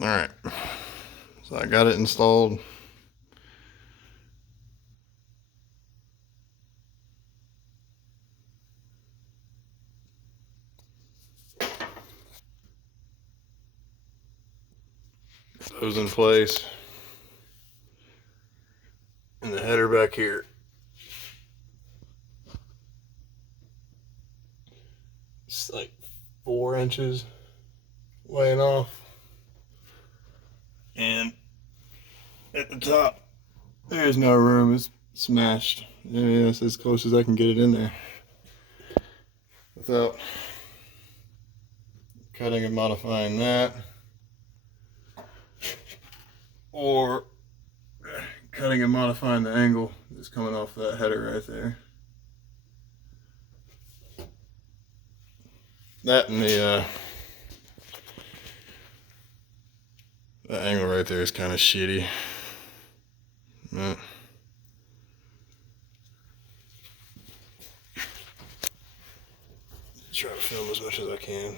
All right, so I got it installed. Those in place. And the header back here. It's like 4 inches laying off. And at the top, there's no room. It's smashed. Yeah, it's as close as I can get it in there without cutting and modifying that, or cutting and modifying the angle that's coming off that header right there. That and the angle right there is kind of shitty. Try to film as much as I can.